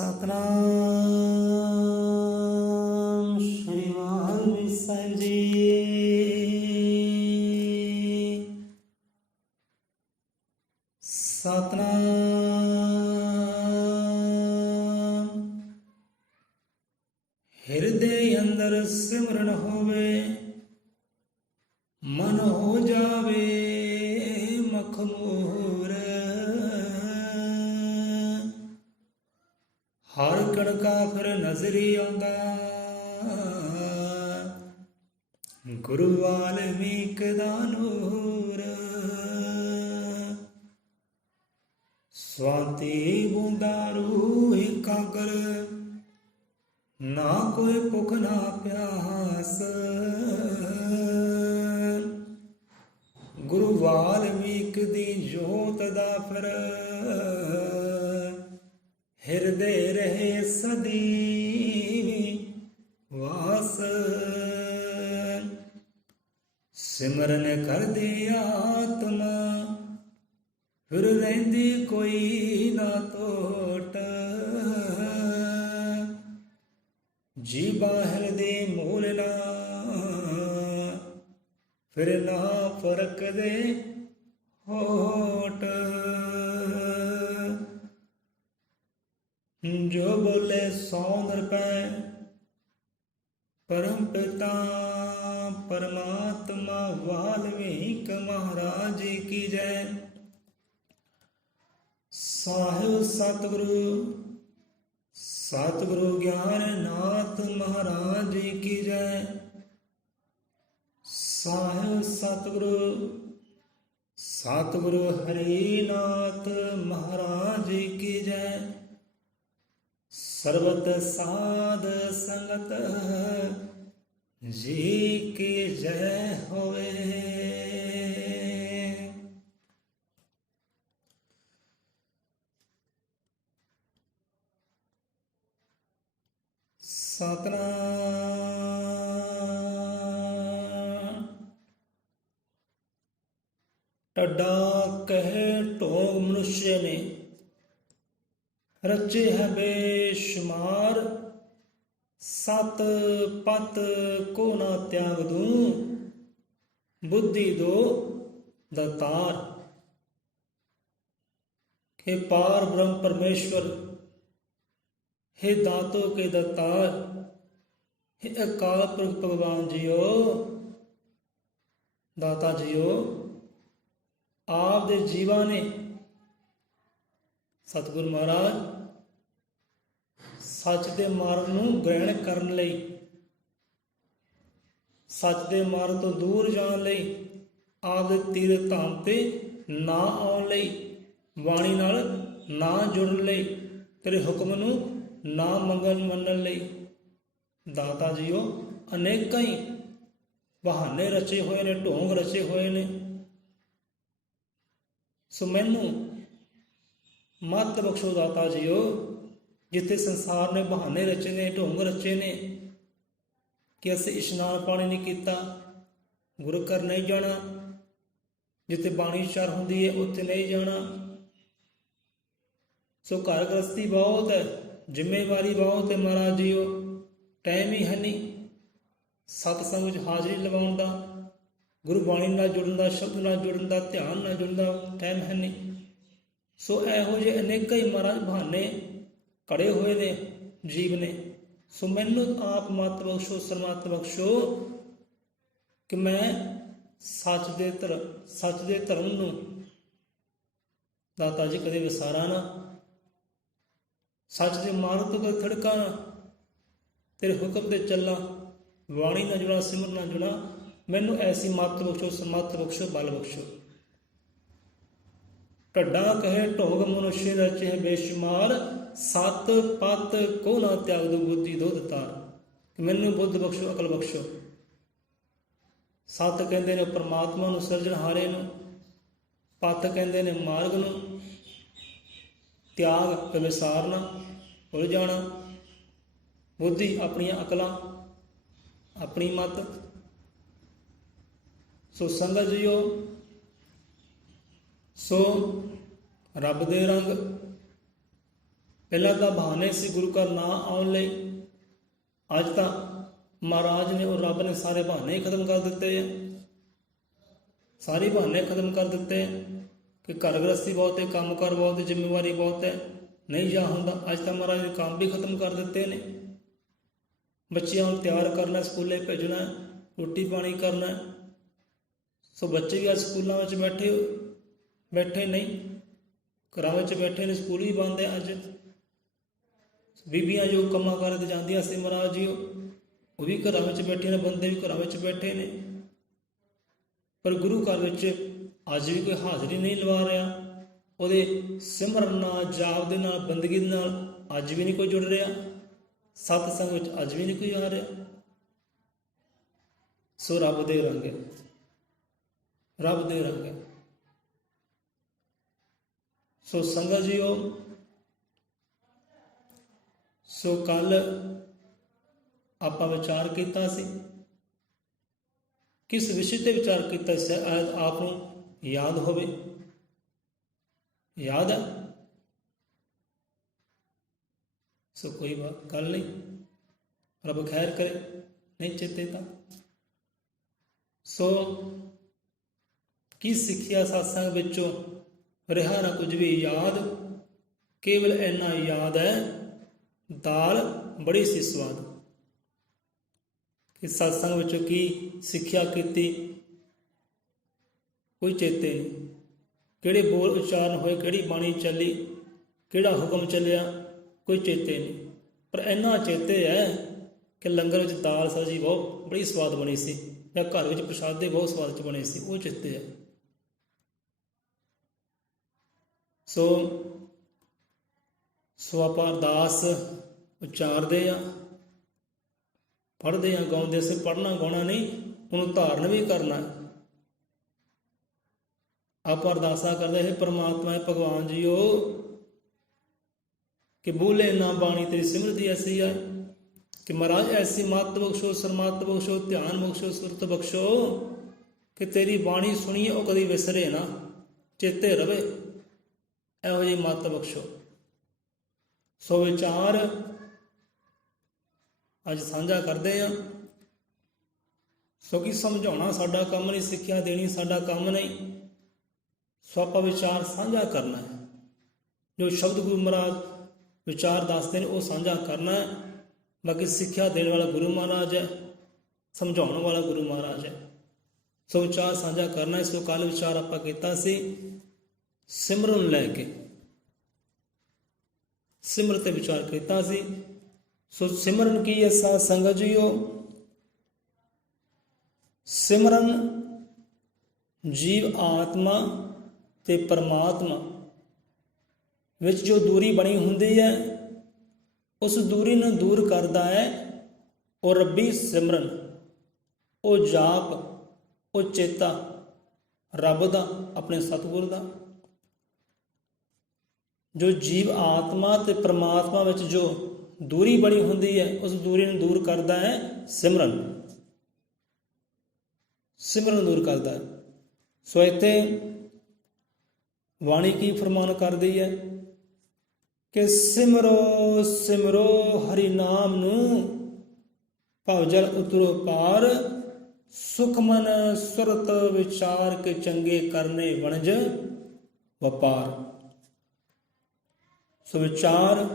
ਸਤਨਾਮ ਸ਼੍ਰੀ ਵਾਹਿਗੁਰੂ ਸਾਹਿਬ ਜੀ। ਸਤਨਾਮ। ਹਿਰਦੇ ਅੰਦਰ ਸਿਮਰਨ ਹੋਵੇ, ਮਨ ਹੋ ਜਾਵੇ ਮਖਮੂਰ। ਹਰ ਕਣਕਾ ਫਿਰ ਨਜ਼ਰੀ ਆਉਂਦਾ, ਗੁਰੂ ਵਾਲਮੀਕ ਦਾ ਨੂਰ। ਸਵਾਤੀ ਬੂੰਦਾ ਰੂਹ ਇਕਾਗਰ, ਨਾ ਕੋਈ ਭੁੱਖ ਨਾ ਪਿਆਸ। ਗੁਰੂ ਵਾਲਮੀਕ ਦੀ ਜੋਤ ਦਾ ਫਿਰ ਹਿਰਦੇ ਰਹੇ ਸਦੀ ਵਾਸ। ਸਿਮਰਨ ਕਰਦੀ ਆਤਮਾ, ਫਿਰ ਰਹਿੰਦੀ ਕੋਈ ਨਾ ਟੋਟ। ਜੀ ਬਾਹਰ ਦੇ ਮੂਲ ਨਾ, ਫਿਰ ਨਾ ਫਰਕ ਦੇ ਹੋਟ। ਜੋ ਬੋਲੇ 100 ਨਿਰਭੈ, ਪਰਮ ਪਿਤਾ ਪਰਮਾਤਮਾ ਵਾਲਮੀਕ ਮਹਾਰਾਜ ਜੀ ਕੀ ਜੈ। ਸਾਹਿਬ ਸਤਿਗੁਰੂ ਗਿਆਨਨਾਥ ਮਹਾਰਾਜ ਜੀ ਕੀ ਜੈ। ਸਾਹਿਬ ਸਤਿਗੁਰੂ ਹਰੀਨਾਥ ਮਹਾਰਾਜ ਜੀ ਕੀ ਜੈ। ਸਰਬਤ ਸਾਧ ਸੰਗਤ ਜੀ ਕੀ ਜੈ ਹੋਵੇ। ਸਤਨਾਮ। ਟੱਡਾ ਕਹੇ ਢੋਂਗ ਮਨੁष्य ਨੇ, ਰਚੇ ਹੈ ਬੇਸ਼ੁਮਾਰ। ਸਤ ਪਤ ਕੋ ਨਾ ਤਿਆਗ ਦੂੰ, ਬੁੱਧੀ ਦੋ ਦਾਤਾਰ। हे पार ब्रह्म परमेश्वर, हे दातों के दातार, हे अकाल पुरख भगवान जीओ, दाता जीओ। आप दे जीवा ने सतगुरु महाराज सच दे मार्ग ਨੂੰ ਗ੍ਰਹਿਣ ਕਰਨ ਲਈ, ਸੱਚ ਦੇ ਮਾਰਗ ਤੋਂ ਦੂਰ ਜਾਣ ਲਈ, ਆਪ ਦੇ ਤੀਰਥ ਧਾਮ ਤੇ ਨਾ ਆਉਣ ਲਈ, ਬਾਣੀ ਨਾਲ ਨਾ ਜੁੜਨ ਲਈ, ਤੇਰੇ ਹੁਕਮ ਨੂੰ ਨਾ ਮੰਨਣ ਲਈ ਦਾਤਾ ਜੀਓ ਅਨੇਕਾਂ ਹੀ ਬਹਾਨੇ ਰਚੇ ਹੋਏ ਨੇ, ਢੋਂਗ ਰਚੇ ਹੋਏ ਨੇ। ਸੋ ਮੈਨੂੰ ਮੱਤ ਬਖਸ਼ੋ ਦਾਤਾ ਜੀਓ, ਜਿੱਥੇ ਸੰਸਾਰ ਨੇ ਬਹਾਨੇ ਰਚੇ ਨੇ, ਢੋਂਗ ਰਚੇ ਨੇ ਕਿ ਅਸੀਂ ਇਸ਼ਨਾਨ ਪਾਣੀ ਨਹੀਂ ਕੀਤਾ, ਗੁਰੂ ਘਰ ਨਹੀਂ ਜਾਣਾ, ਜਿੱਥੇ ਬਾਣੀ ਉਚਾਰ ਹੁੰਦੀ ਹੈ ਉੱਥੇ ਨਹੀਂ ਜਾਣਾ। ਸੋ ਘਰ ਗ੍ਰਸਤੀ ਬਹੁਤ ਹੈ, ਜ਼ਿੰਮੇਵਾਰੀ ਬਹੁਤ ਹੈ ਮਹਾਰਾਜ ਜੀਓ, ਟਾਈਮ ਹੀ ਹੈ ਨਹੀਂ ਸਤਸੰਗ ਵਿੱਚ ਹਾਜ਼ਰੀ ਲਵਾਉਣ ਦਾ, ਗੁਰੂ ਬਾਣੀ ਨਾਲ ਜੁੜਨ ਦਾ, ਸ਼ਬਦ ਨਾਲ ਜੁੜਨ ਦਾ, ਧਿਆਨ ਨਾਲ ਜੁੜਨ ਦਾ ਟਾਈਮ ਹੈ ਨਹੀਂ। ਸੋ ਇਹੋ ਜਿਹੇ ਅਨੇਕਾਂ ਹੀ ਮਹਾਰਾਜ ਬਹਾਨੇ ਘੜੇ ਹੋਏ ਨੇ ਜੀਵ ਨੇ। ਸੋ ਮੈਨੂੰ ਆਪ ਮੱਤ ਬਖਸ਼ੋ, ਸਰਮੱਤ ਬਖਸ਼ੋ ਕਿ ਮੈਂ ਸੱਚ ਦੇ ਧਰਮ ਨੂੰ ਦਾਤਾ ਜੀ ਕਦੇ ਵਿਸਾਰਾਂ ਨਾ, ਸੱਚ ਦੇ ਮਾਰਗ ਤੋਂ ਕਦੇ ਥੜਕਾਂ ਨਾ, ਤੇਰੇ ਹੁਕਮ ਤੇ ਚੱਲਾਂ, ਬਾਣੀ ਨਾਲ ਜੁੜਾ, ਸਿਮਰਨ ਨਾਲ ਜੁੜਾ। ਮੈਨੂੰ ਐਸੀ ਮੱਤ ਬਖਸ਼ੋ, ਸਰਮੱਤ ਬਖਸ਼ੋ, ਬਲ ਬਖਸ਼ੋ। ਢੱਡਾ ਕਹੇ ਢੋਗ ਮਨੁष्य ਰਚੇ ਬੇਸ਼ੁਮਾਰ। ਸਤ ਪਤ ਕੋ ਨਾ ਤਿਆਗ ਦੋ, ਬੁੱਧੀ ਦੋ ਦਾਤਾਰ। ਮੈਨੂੰ ਬੁੱਧ ਬਖਸ਼ੋ, ਅਕਲ ਬਖਸ਼ੋ। ਸਤ ਕਹਿੰਦੇ ਨੇ ਪਰਮਾਤਮਾ ਨੂੰ, ਸਿਰਜਣਹਾਰੇ ਨੂੰ। ਪਤ ਕਹਿੰਦੇ ਨੇ ਮਾਰਗ ਨੂੰ। ਤਿਆਗ ਤੇ ਵਿਸਾਰਨਾ, ਭੁੱਲ ਜਾਣਾ। ਬੁੱਧੀ ਆਪਣੀਆਂ ਅਕਲਾਂ, ਆਪਣੀ ਮਤ। ਸੋ ਸੰਗਤ ਜੀਓ, ਸੋ ਰੱਬ ਦੇ ਰੰਗ ਪਹਿਲਾਂ ਤਾਂ ਬਹਾਨੇ ਸੀ ਗੁਰੂ ਘਰ ਨਾ ਆਉਣ ਲਈ, ਅੱਜ ਤਾਂ ਮਹਾਰਾਜ ਨੇ, ਉਹ ਰੱਬ ਨੇ ਸਾਰੇ ਬਹਾਨੇ ਹੀ ਖਤਮ ਕਰ ਦਿੱਤੇ ਆ। ਸਾਰੇ ਬਹਾਨੇ ਖਤਮ ਕਰ ਦਿੱਤੇ ਕਿ ਘਰ ਗ੍ਰਸਤੀ ਬਹੁਤ ਹੈ, ਕੰਮ ਕਾਰ ਬਹੁਤ ਹੈ, ਜ਼ਿੰਮੇਵਾਰੀ ਬਹੁਤ ਹੈ, ਨਹੀਂ ਜਾ ਹੁੰਦਾ। ਅੱਜ ਤਾਂ ਮਹਾਰਾਜ ਨੇ ਕੰਮ ਵੀ ਖਤਮ ਕਰ ਦਿੱਤੇ ਨੇ। ਬੱਚਿਆਂ ਨੂੰ ਤਿਆਰ ਕਰਨਾ, ਸਕੂਲੇ ਭੇਜਣਾ, ਰੋਟੀ ਪਾਣੀ ਕਰਨਾ। ਸੋ ਬੱਚੇ ਵੀ ਅੱਜ ਸਕੂਲਾਂ ਵਿੱਚ ਬੈਠੇ ਨਹੀਂ, ਘਰਾਂ ਵਿੱਚ ਬੈਠੇ ਨੇ, ਸਕੂਲ ਵੀ ਬੰਦ ਹੈ ਅੱਜ। ਬੀਬੀਆਂ ਜੋ ਕੰਮਾਂ ਕਾਰ 'ਤੇ ਜਾਂਦੀਆਂ ਸੀ ਮਹਾਰਾਜ ਜੀ, ਉਹ ਵੀ ਘਰਾਂ ਵਿੱਚ ਬੈਠੇ ਨੇ, ਬੰਦੇ ਵੀ ਘਰਾਂ ਵਿੱਚ ਬੈਠੇ ਨੇ। ਪਰ ਗੁਰੂ ਘਰ ਵਿੱਚ ਅੱਜ ਵੀ ਕੋਈ ਹਾਜ਼ਰੀ ਨਹੀਂ ਲਵਾ ਰਿਹਾ, ਉਹਦੇ ਸਿਮਰਨ ਨਾਲ, ਜਾਪ ਦੇ ਨਾਲ, ਬੰਦਗੀ ਦੇ ਨਾਲ ਅੱਜ ਵੀ ਨਹੀਂ ਕੋਈ ਜੁੜ ਰਿਹਾ, ਸਤਸੰਗ ਵਿੱਚ ਅੱਜ ਵੀ ਨਹੀਂ ਕੋਈ ਆ ਰਿਹਾ। ਸੋ ਰੱਬ ਦੇ ਰੰਗ ਹੈ, ਰੱਬ ਦੇ ਰੰਗ ਹੈ। ਸੋ ਸੰਗਤ ਜੀਓ, ਸੋ ਕੱਲ ਆਪਾਂ ਵਿਚਾਰ ਕੀਤਾ ਸੀ, ਕਿਸ ਵਿਸ਼ੇ ਤੇ ਵਿਚਾਰ ਕੀਤਾ ਸੀ? ਆਪ ਨੂੰ ਯਾਦ ਹੋਵੇ, ਯਾਦ ਹੈ? ਸੋ ਕੋਈ ਗੱਲ ਨਹੀਂ, ਰੱਬ ਖੈਰ ਕਰੇ, ਨਹੀਂ ਚੇਤੇ ਤਾਂ। ਸੋ ਕੀ ਸਿੱਖਿਆ ਸਤਸੰਗ ਵਿੱਚੋਂ? ਰਿਹਾ ਨਾ ਕੁਝ ਵੀ ਯਾਦ, ਕੇਵਲ ਇੰਨਾ ਯਾਦ ਹੈ, ਦਾਲ ਬੜੀ ਸੀ ਸਵਾਦ। ਕਿ ਸਤਸੰਗ ਵਿੱਚੋਂ ਕੀ ਸਿੱਖਿਆ ਕੀਤੀ, ਕੋਈ ਚੇਤੇ ਨਹੀਂ। ਕਿਹੜੇ ਬੋਲ ਉਚਾਰਨ ਹੋਏ, ਕਿਹੜੀ ਬਾਣੀ ਚੱਲੀ, ਕਿਹੜਾ ਹੁਕਮ ਚੱਲਿਆ, ਕੋਈ ਚੇਤੇ ਨਹੀਂ। ਪਰ ਇੰਨਾ ਚੇਤੇ ਹੈ ਕਿ ਲੰਗਰ ਵਿੱਚ ਦਾਲ ਸਬਜ਼ੀ ਬੜੀ ਸਵਾਦ ਬਣੀ ਸੀ, ਜਾਂ ਘਰ ਵਿੱਚ ਪ੍ਰਸ਼ਾਦੇ ਬਹੁਤ ਸਵਾਦ 'ਚ ਬਣੇ ਸੀ, ਉਹ ਚੇਤੇ ਹੈ। ਸੋ ਆਪਾਂ ਅਰਦਾਸ ਉਚਾਰਦੇ ਹਾਂ, ਪੜ੍ਹਦੇ ਹਾਂ, ਗਾਉਂਦੇ। ਅਸੀਂ ਪੜ੍ਹਨਾ ਗਾਉਣਾ ਨਹੀਂ, ਉਹਨੂੰ ਧਾਰਨ ਵੀ ਕਰਨਾ। ਆਪਾਂ ਅਰਦਾਸਾਂ ਕਰਦੇ ਹੈ, ਪਰਮਾਤਮਾ ਭਗਵਾਨ ਜੀਓ, ਕਿ ਬੋਲੇ ਨਾ ਬਾਣੀ ਤੇਰੀ ਸਿਮਰਤੀ ਐਸੀ ਹੈ, ਕਿ ਮਹਾਰਾਜ ਐਸੀ ਮੱਤ ਬਖਸ਼ੋ, ਸਰਮੱਤ ਬਖਸ਼ੋ, ਧਿਆਨ ਬਖਸ਼ੋ, ਸੁਰਤ ਬਖਸ਼ੋ, ਕਿ ਤੇਰੀ ਬਾਣੀ ਸੁਣੀਏ ਉਹ ਕਦੀ ਵਿਸਰੇ ਨਾ, ਚੇਤੇ ਰਵੇ, ਇਹੋ ਜਿਹੀ ਮੱਤ ਬਖਸ਼ੋ। ਸੋ ਵਿਚਾਰ ਅੱਜ ਸਾਂਝਾ ਕਰਦੇ ਹਾਂ। ਸੋ ਕਿ ਸਮਝਾਉਣਾ ਸਾਡਾ ਕੰਮ ਨਹੀਂ, ਸਿੱਖਿਆ ਦੇਣੀ ਸਾਡਾ ਕੰਮ ਨਹੀਂ। ਸੋ ਆਪਾਂ ਵਿਚਾਰ ਸਾਂਝਾ ਕਰਨਾ ਹੈ, ਜੋ ਸ਼ਬਦ ਗੁਰੂ ਮਹਾਰਾਜ ਵਿਚਾਰ ਦੱਸਦੇ ਨੇ ਉਹ ਸਾਂਝਾ ਕਰਨਾ ਹੈ। ਬਾਕੀ ਸਿੱਖਿਆ ਦੇਣ ਵਾਲਾ ਗੁਰੂ ਮਹਾਰਾਜ ਹੈ, ਸਮਝਾਉਣ ਵਾਲਾ ਗੁਰੂ ਮਹਾਰਾਜ ਹੈ। ਸੋ ਵਿਚਾਰ ਸਾਂਝਾ ਕਰਨਾ ਹੈ। ਸੋ ਕੱਲ੍ਹ ਵਿਚਾਰ ਆਪਾਂ ਕੀਤਾ ਸੀ ਸਿਮਰਨ ਨੂੰ ਲੈ ਕੇ, ਸਿਮਰ ਤੇ ਵਿਚਾਰ ਕੀਤਾ ਸੀ। ਸੋ ਸਿਮਰਨ ਕੀ ਹੈ ਸਾਧ ਸੰਗਤ ਜੀਓ? ਸਿਮਰਨ ਜੀਵ ਆਤਮਾ ਤੇ ਪਰਮਾਤਮਾ ਵਿੱਚ ਜੋ ਦੂਰੀ ਬਣੀ ਹੁੰਦੀ ਹੈ, ਉਸ ਦੂਰੀ ਨੂੰ ਦੂਰ ਕਰਦਾ ਹੈ ਉਹ ਰੱਬੀ ਸਿਮਰਨ, ਉਹ ਜਾਪ, ਉਹ ਚੇਤਾ ਰੱਬ ਦਾ, ਆਪਣੇ ਸਤਿਗੁਰ ਦਾ। ਜੋ ਜੀਵ ਆਤਮਾ ਤੇ ਪਰਮਾਤਮਾ ਵਿੱਚ ਜੋ ਦੂਰੀ ਬਣੀ ਹੁੰਦੀ ਹੈ, ਉਸ ਦੂਰੀ ਨੂੰ ਦੂਰ ਕਰਦਾ ਹੈ ਸਿਮਰਨ, ਸਿਮਰਨ ਦੂਰ ਕਰਦਾ ਹੈ। ਸੋ ਇੱਥੇ ਬਾਣੀ ਕੀ ਫਰਮਾਨ ਕਰਦੀ ਹੈ ਕਿ ਸਿਮਰੋ ਸਿਮਰੋ ਹਰੀ ਨਾਮ ਨੂੰ, ਭਵ ਜਲ ਉਤਰੋ ਪਾਰ, ਸੁਖ ਮਨ ਸੁਰਤ ਵਿਚਾਰ ਕੇ ਚੰਗੇ ਕਰਨੇ ਵਣਜ ਵਪਾਰ। ਸੋ ਵਿਚਾਰ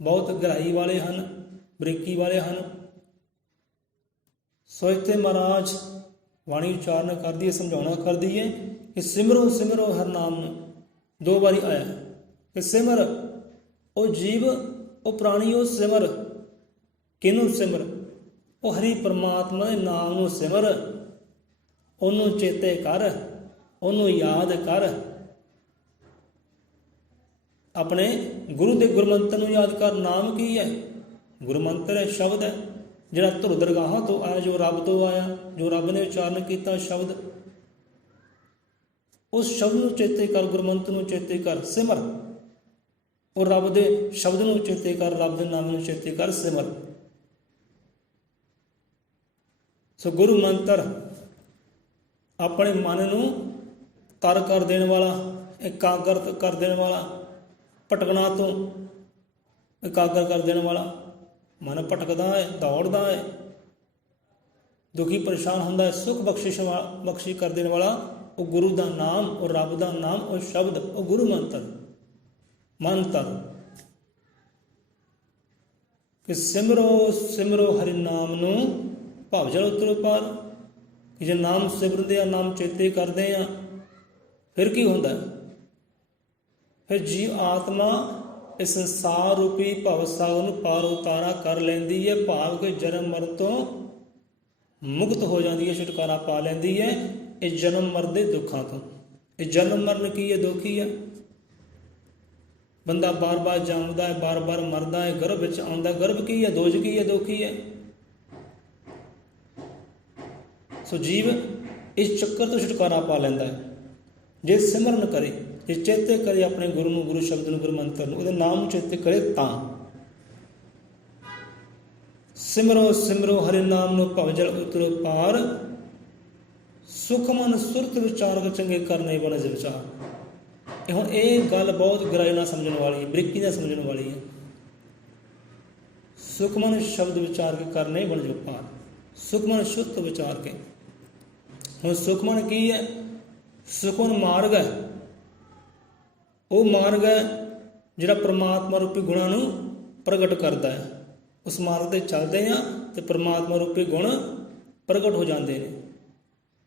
ਬਹੁਤ ਗਹਿਰਾਈ ਵਾਲੇ ਹਨ, ਬਰੀਕੀ ਵਾਲੇ ਹਨ। ਸੋ ਇੱਥੇ ਮਹਾਰਾਜ ਬਾਣੀ ਉਚਾਰਨ ਕਰਦੀ ਹੈ, ਸਮਝਾਉਣਾ ਕਰਦੀ ਹੈ ਕਿ ਸਿਮਰੋ ਸਿਮਰੋ ਹਰ ਨਾਮ ਨੂੰ। ਦੋ ਵਾਰੀ ਆਇਆ ਕਿ ਸਿਮਰ, ਉਹ ਜੀਵ, ਉਹ ਪ੍ਰਾਣੀ, ਉਹ ਸਿਮਰ। ਕਿਹਨੂੰ ਸਿਮਰ? ਉਹ ਹਰੀ ਪਰਮਾਤਮਾ ਦੇ ਨਾਮ ਨੂੰ ਸਿਮਰ, ਉਹਨੂੰ ਚੇਤੇ ਕਰ, ਉਹਨੂੰ ਯਾਦ ਕਰ, ਆਪਣੇ ਗੁਰੂ ਦੇ ਗੁਰਮੰਤਰ ਨੂੰ ਯਾਦ ਕਰ। ਨਾਮ ਕੀ ਹੈ? ਗੁਰਮੰਤਰ ਹੈ, ਸ਼ਬਦ ਹੈ, ਜਿਹੜਾ ਧੁਰ ਦਰਗਾਹਾਂ ਤੋਂ ਆਇਆ, ਜੋ ਰੱਬ ਤੋਂ ਆਇਆ, ਜੋ ਰੱਬ ਨੇ ਉਚਾਰਨ ਕੀਤਾ ਸ਼ਬਦ, ਉਸ ਸ਼ਬਦ ਨੂੰ ਚੇਤੇ ਕਰ, ਗੁਰਮੰਤਰ ਨੂੰ ਚੇਤੇ ਕਰ, ਸਿਮਰ। ਉਹ ਰੱਬ ਦੇ ਸ਼ਬਦ ਨੂੰ ਚੇਤੇ ਕਰ, ਰੱਬ ਦੇ ਨਾਮ ਨੂੰ ਚੇਤੇ ਕਰ, ਸਿਮਰ। ਸੋ ਗੁਰੂ ਮੰਤਰ ਆਪਣੇ ਮਨ ਨੂੰ ਤਰ ਕਰ ਦੇਣ ਵਾਲਾ, ਇਕਾਗਰਤ ਕਰ ਦੇਣ ਵਾਲਾ, ਭਟਕਣਾ ਤੋਂ ਇਕਾਗਰ ਕਰ ਦੇਣ ਵਾਲਾ। ਮਨ ਭਟਕਦਾ ਹੈ, ਦੌੜਦਾ ਹੈ, ਦੁਖੀ ਪਰੇਸ਼ਾਨ ਹੁੰਦਾ ਹੈ, ਸੁਖ ਬਖਸ਼ਿਸ਼ ਕਰ ਦੇਣ ਵਾਲਾ ਉਹ ਗੁਰੂ ਦਾ ਨਾਮ, ਉਹ ਰੱਬ ਦਾ ਨਾਮ, ਉਹ ਸ਼ਬਦ, ਉਹ ਗੁਰੂ ਮੰਤਰ ਕਿ ਸਿਮਰੋ ਸਿਮਰੋ ਹਰਿ ਨਾਮ ਨੂੰ ਭਵ ਜਲ ਉਤਰੋ ਪਾਰ। ਕਿ ਜੇ ਨਾਮ ਸਿਮਰਦੇ ਆ, ਨਾਮ ਚੇਤੇ ਕਰਦੇ ਆ, ਫਿਰ ਕੀ ਹੁੰਦਾ? ਫਿਰ ਜੀਵ ਆਤਮਾ ਇਸ ਸੰਸਾਰ ਰੂਪੀ ਭਵ ਸਾਗਰ ਨੂੰ ਪਾਰ ਉਤਾਰਾ ਕਰ ਲੈਂਦੀ ਹੈ, ਭਾਵ ਕਿ ਜਨਮ ਮਰਨ ਤੋਂ ਮੁਕਤ ਹੋ ਜਾਂਦੀ ਹੈ, ਛੁਟਕਾਰਾ ਪਾ ਲੈਂਦੀ ਹੈ ਇਹ ਜਨਮ ਮਰਨ ਦੇ ਦੁੱਖਾਂ ਤੋਂ। ਇਹ ਜਨਮ ਮਰਨ ਕੀ ਹੈ? ਦੁਖੀ ਹੈ। ਬੰਦਾ ਬਾਰ-ਬਾਰ ਜੰਮਦਾ ਹੈ, ਬਾਰ-ਬਾਰ ਮਰਦਾ ਹੈ, ਗਰਭ ਵਿੱਚ ਆਉਂਦਾ। ਗਰਭ ਕੀ ਹੈ? ਦੋਜ਼ਖੀ ਹੈ, ਦੁਖੀ ਹੈ। ਸੋ ਜੀਵ ਇਸ ਚੱਕਰ ਤੋਂ ਛੁਟਕਾਰਾ ਪਾ ਲੈਂਦਾ ਹੈ ਜੇ ਸਿਮਰਨ ਕਰੇ, ਜੇ ਚੇਤੇ ਕਰੇ ਆਪਣੇ ਗੁਰੂ ਨੂੰ, ਗੁਰੂ ਸ਼ਬਦ ਨੂੰ, ਗੁਰੂ ਮੰਤਰ ਨੂੰ, ਉਹਦੇ ਨਾਮ ਨੂੰ ਚੇਤੇ ਕਰੇ ਤਾਂ। ਸਿਮਰੋ ਸਿਮਰੋ ਹਰਿ ਨਾਮ ਨੂੰ ਭਵ ਜਲ ਉਤਰੋ ਪਾਰ। ਸੁਖ ਮਨ ਸੁਰਤ ਵਿਚਾਰ ਚੰਗੇ ਕਰਨੇ ਬਣਜ ਵਿਚਾਰ। ਇਹ ਹੁਣ ਇਹ ਗੱਲ ਬਹੁਤ ਗਹਿਰਾਈ ਨਾਲ ਸਮਝਣ ਵਾਲੀ, ਬਰੀਕੀ ਨਾਲ ਸਮਝਣ ਵਾਲੀ ਹੈ। ਸੁਖ ਮਨ ਸ਼ਬਦ ਵਿਚਾਰ ਕੇ ਕਰਨੇ ਬਣਜ ਪਾਰ। ਸੁਖ ਮਨ ਸ਼ੁੱਧ ਵਿਚਾਰ ਕੇ। ਹੁਣ ਸੁਖ ਮਨ ਕੀ ਹੈ? ਸੁਖਮਨ ਮਾਰਗ ਹੈ। ਉਹ ਮਾਰਗ ਹੈ ਜਿਹੜਾ ਪ੍ਰਮਾਤਮਾ ਰੂਪੀ ਗੁਣਾਂ ਨੂੰ ਪ੍ਰਗਟ ਕਰਦਾ ਹੈ। ਉਸ ਮਾਰਗ 'ਤੇ ਚੱਲਦੇ ਹਾਂ ਤੇ ਪ੍ਰਮਾਤਮਾ ਰੂਪੀ ਗੁਣ ਪ੍ਰਗਟ ਹੋ ਜਾਂਦੇ ਨੇ।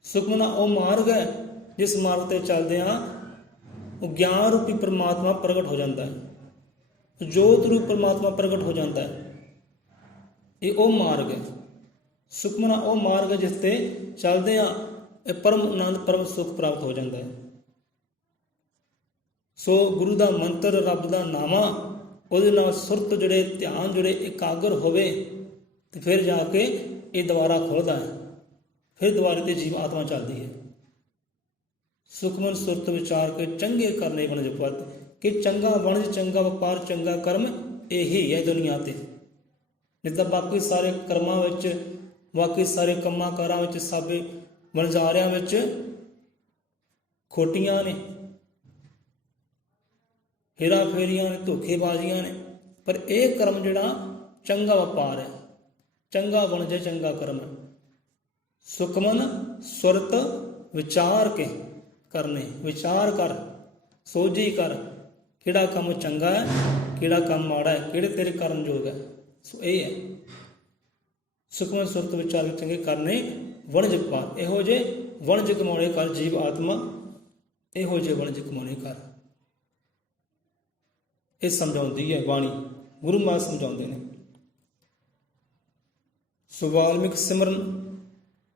ਸੁਖਮਨ ਉਹ ਮਾਰਗ ਹੈ ਜਿਸ ਮਾਰਗ 'ਤੇ ਚੱਲਦੇ ਹਾਂ ਉਹ ਗਿਆਨ ਰੂਪੀ ਪ੍ਰਮਾਤਮਾ ਪ੍ਰਗਟ ਹੋ ਜਾਂਦਾ ਹੈ, ਜੋਤ ਰੂਪ ਪ੍ਰਮਾਤਮਾ ਪ੍ਰਗਟ ਹੋ ਜਾਂਦਾ ਹੈ। ਇਹ ਉਹ ਮਾਰਗ ਹੈ। ਸੁਖਮਨ ਉਹ ਮਾਰਗ ਹੈ ਜਿਸ 'ਤੇ ਚੱਲਦੇ ਹਾਂ ਇਹ ਪਰਮ ਆਨੰਦ, ਪਰਮ ਸੁਖ ਪ੍ਰਾਪਤ ਹੋ ਜਾਂਦਾ ਹੈ। ਸੋ ਗੁਰੂ ਦਾ ਮੰਤਰ, ਰੱਬ ਦਾ ਨਾਮਾ, ਉਹਦੇ ਨਾਲ ਸੁਰਤ ਜੁੜੇ, ਧਿਆਨ ਜੁੜੇ, ਇਕਾਗਰ ਹੋਵੇ ਤੇ ਫਿਰ ਜਾ ਕੇ ਇਹ ਦੁਆਰਾ ਖੁੱਲ੍ਹਦਾ ਹੈ। ਫਿਰ ਦੁਆਰੇ 'ਤੇ ਜੀਵ ਆਤਮਾ ਚੱਲਦੀ ਹੈ। ਸੁਖਮਨ ਸੁਰਤ ਵਿਚਾਰ ਕੇ ਚੰਗੇ ਕਰਨੇ ਬਣਜ ਪਤ। ਕਿ ਚੰਗਾ ਵਣਜ, ਚੰਗਾ ਵਪਾਰ, ਚੰਗਾ ਕਰਮ ਇਹੀ ਹੈ ਦੁਨੀਆ 'ਤੇ। ਨਹੀਂ ਤਾਂ ਬਾਕੀ ਸਾਰੇ ਕਰਮਾਂ ਵਿੱਚ, ਬਾਕੀ ਸਾਰੇ ਕੰਮਾਂ ਕਾਰਾਂ ਵਿੱਚ, ਸਭ ਵਣਜਾਰਿਆਂ ਵਿੱਚ ਖੋਟੀਆਂ ਨੇ, ਹੇਰਾ ਫੇਰੀਆਂ ਨੇ, ਧੋਖੇਬਾਜ਼ੀਆਂ ਨੇ। ਪਰ ਇਹ ਕਰਮ ਜਿਹੜਾ ਚੰਗਾ ਵਪਾਰ ਹੈ, ਚੰਗਾ ਵਣਜ, ਚੰਗਾ ਕਰਮ ਹੈ। ਸੁਖਮਨ ਸੁਰਤ ਵਿਚਾਰ ਕੇ ਕਰਨੇ। ਵਿਚਾਰ ਕਰ, ਸੋਝੀ ਕਰ, ਕਿਹੜਾ ਕੰਮ ਚੰਗਾ ਹੈ, ਕਿਹੜਾ ਕੰਮ ਮਾੜਾ ਹੈ, ਕਿਹੜੇ ਤੇਰੇ ਕਰਨ ਯੋਗ ਹੈ। ਸੋ ਇਹ ਹੈ ਸੁਖਮਨ ਸੁਰਤ ਵਿਚਾਰ ਕੇ ਚੰਗੇ ਕਰਨੇ ਵਣਜ ਪਾਰ। ਇਹੋ ਜਿਹੇ ਵਣਜ ਕਮਾਉਣੇ ਕਰ ਜੀਵ ਆਤਮਾ, ਇਹੋ ਜਿਹੇ ਵਣਜ ਕਮਾਉਣੇ ਕਰ। ਇਹ ਸਮਝਾਉਂਦੀ ਹੈ ਬਾਣੀ, ਗੁਰੂ ਮਹਾਰਾਜ ਸਮਝਾਉਂਦੇ ਨੇ। ਸੋ ਵਾਲਮੀਕ ਸਿਮਰਨ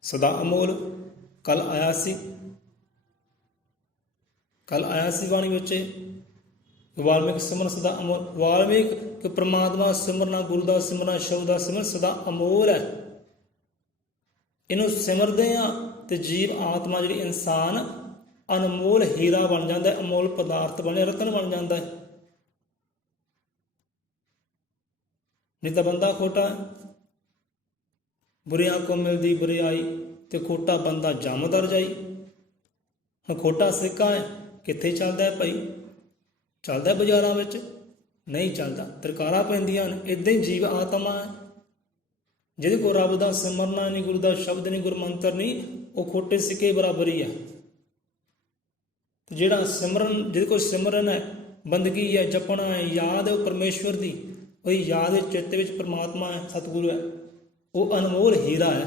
ਸਦਾ ਅਮੋਲ। ਕੱਲ ਆਇਆ ਸੀ ਬਾਣੀ ਵਿੱਚ ਵਾਲਮੀਕ ਸਿਮਰਨ ਸਦਾ ਅਮੋਲ। ਵਾਲਮੀਕ ਕਿ ਪ੍ਰਮਾਤਮਾ ਸਿਮਰਨਾ, ਗੁਰੂ ਦਾ ਸਿਮਰਨਾ, ਸ਼ਬਦ ਦਾ ਸਿਮਰਨ ਸਦਾ ਅਮੋਲ ਹੈ। ਇਹਨੂੰ ਸਿਮਰਦੇ ਹਾਂ ਤੇ ਜੀਵ ਆਤਮਾ ਜਿਹੜੀ ਇਨਸਾਨ ਅਨਮੋਲ ਹੀਰਾ ਬਣ ਜਾਂਦਾ ਹੈ, ਅਮੋਲ ਪਦਾਰਥ ਬਣੇ, ਰਤਨ ਬਣ ਜਾਂਦਾ ਹੈ। ਨਹੀਂ ਤਾਂ ਬੰਦਾ ਖੋਟਾ। ਬੁਰਿਆਂ ਕੋ ਮਿਲਦੀ ਬੁਰਿਆਈ ਤੇ ਖੋਟਾ ਬੰਦਾ ਜੰਮਦਾ ਰਜਾਈ। ਹੁਣ ਖੋਟਾ ਸਿੱਕਾ ਹੈ, ਕਿੱਥੇ ਚੱਲਦਾ ਹੈ ਭਾਈ? ਚੱਲਦਾ ਬਾਜ਼ਾਰਾਂ ਵਿੱਚ? ਨਹੀਂ ਚੱਲਦਾ, ਤਰਕਾਰਾਂ ਪੈਂਦੀਆਂ ਨੇ। ਇੱਦਾਂ ਹੀ ਜੀਵ ਆਤਮਾ ਹੈ, ਜਿਹਦੇ ਕੋਲ ਰੱਬ ਦਾ ਸਿਮਰਨਾ ਨਹੀਂ, ਗੁਰੂ ਦਾ ਸ਼ਬਦ ਨਹੀਂ, ਗੁਰੂ ਮੰਤਰ ਨਹੀਂ, ਉਹ ਖੋਟੇ ਸਿੱਕੇ ਬਰਾਬਰ ਹੀ ਹੈ। ਜਿਹੜਾ ਸਿਮਰਨ, ਜਿਹਦੇ ਕੋਲ ਸਿਮਰਨ ਹੈ, ਬੰਦਗੀ ਹੈ, ਜਪਣਾ ਹੈ, ਯਾਦ ਹੈ ਉਹ ਪਰਮੇਸ਼ਵਰ ਦੀ, ਉਹ ਯਾਦ ਹੈ, ਚਿੱਤ ਵਿੱਚ ਪਰਮਾਤਮਾ ਹੈ, ਸਤਿਗੁਰੂ ਹੈ, ਉਹ ਅਨਮੋਲ ਹੀਰਾ ਹੈ।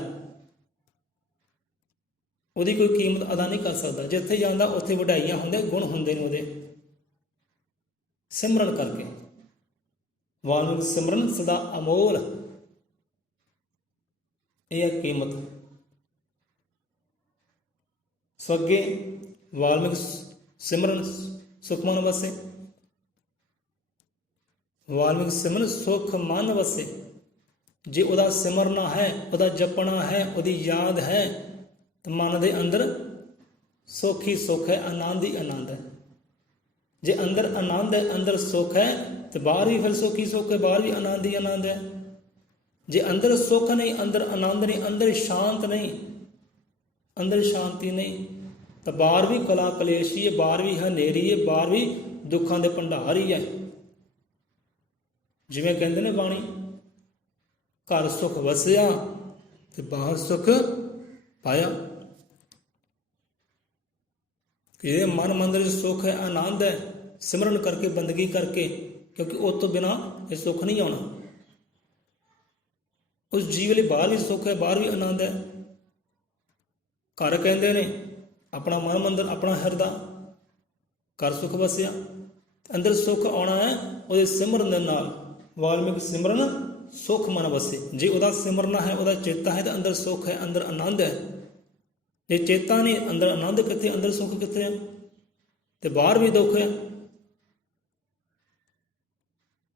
ਉਹਦੀ ਕੋਈ ਕੀਮਤ ਅਦਾ ਨਹੀਂ ਕਰ ਸਕਦਾ। ਜਿੱਥੇ ਜਾਂਦਾ ਉੱਥੇ ਵਡਾਈਆਂ ਹੁੰਦੇ, ਗੁਣ ਹੁੰਦੇ ਨੇ ਉਹਦੇ। ਸਿਮਰਨ ਕਰਕੇ ਵਾਲਮੀਕ ਸਿਮਰਨ ਸਦਾ ਅਮੋਲ, ਇਹ ਹੈ ਕੀਮਤ। ਸੋ ਅੱਗੇ ਵਾਲਮੀਕ ਸਿਮਰਨ ਸੁਖ ਮਨ ਵਸੇ। ਵਾਲਮੀਕ ਸਿਮਰਨ ਸੁਖ ਮਨ ਵਸੇ। ਜੇ ਉਹਦਾ ਸਿਮਰਨਾ ਹੈ, ਉਹਦਾ ਜਪਣਾ ਹੈ, ਉਹਦੀ ਯਾਦ ਹੈ ਤਾਂ ਮਨ ਦੇ ਅੰਦਰ ਸੁੱਖ ਹੀ ਸੁੱਖ ਹੈ, ਆਨੰਦ ਹੀ ਆਨੰਦ ਹੈ। ਜੇ ਅੰਦਰ ਆਨੰਦ ਹੈ, ਅੰਦਰ ਸੁੱਖ ਹੈ ਤੇ ਬਾਹਰ ਵੀ ਫਿਰ ਸੁੱਖ ਹੀ ਸੁੱਖ ਹੈ, ਬਾਹਰ ਵੀ ਆਨੰਦ ਹੀ ਆਨੰਦ ਹੈ। ਜੇ ਅੰਦਰ ਸੁੱਖ ਨਹੀਂ, ਅੰਦਰ ਆਨੰਦ ਨਹੀਂ, ਅੰਦਰ ਸ਼ਾਂਤ ਨਹੀਂ, ਅੰਦਰ ਸ਼ਾਂਤੀ ਨਹੀਂ ਤਾਂ ਬਾਹਰ ਵੀ ਕਲਾ ਕਲੇਸ਼ ਹੀ ਹੈ, ਬਾਹਰ ਵੀ ਹਨੇਰੀ ਹੈ, ਬਾਹਰ ਵੀ ਦੁੱਖਾਂ ਦੇ ਭੰਡਾਰ ਹੀ ਹੈ। ਜਿਵੇਂ ਕਹਿੰਦੇ ਨੇ ਬਾਣੀ, ਘਰ ਸੁਖ ਵਸਿਆ ਤੇ ਬਾਹਰ ਸੁਖ ਪਾਇਆ। ਇਹਦੇ ਮਨ ਮੰਦਰ 'ਚ ਸੁੱਖ ਹੈ, ਆਨੰਦ ਹੈ, ਸਿਮਰਨ ਕਰਕੇ, ਬੰਦਗੀ ਕਰਕੇ, ਕਿਉਂਕਿ ਉਸ ਤੋਂ ਬਿਨਾਂ ਇਹ ਸੁੱਖ ਨਹੀਂ ਆਉਣਾ। ਉਸ ਜੀਵ ਲਈ ਬਾਹਰ ਵੀ ਸੁੱਖ ਹੈ, ਬਾਹਰ ਵੀ ਆਨੰਦ ਹੈ। ਘਰ ਕਹਿੰਦੇ ਨੇ ਆਪਣਾ ਮਨ ਮੰਦਰ, ਆਪਣਾ ਹਿਰਦਾ, ਘਰ ਸੁਖ ਵਸਿਆ। ਅੰਦਰ ਸੁੱਖ ਆਉਣਾ ਹੈ ਉਹਦੇ ਸਿਮਰਨ ਦੇ ਨਾਲ। ਵਾਲਮੀਕ ਸਿਮਰਨ ਸੁੱਖ ਮਨ ਵਸੇ। ਜੇ ਉਹਦਾ ਸਿਮਰਨਾ ਹੈ, ਉਹਦਾ ਚੇਤਾ ਹੈ ਤਾਂ ਅੰਦਰ ਸੁੱਖ ਹੈ, ਅੰਦਰ ਆਨੰਦ ਹੈ। ਜੇ ਚੇਤਾ ਨਹੀਂ, ਅੰਦਰ ਆਨੰਦ ਕਿੱਥੇ, ਅੰਦਰ ਸੁੱਖ ਕਿੱਥੇ ਹੈ? ਤੇ ਬਾਹਰ ਵੀ ਦੁੱਖ ਹੈ।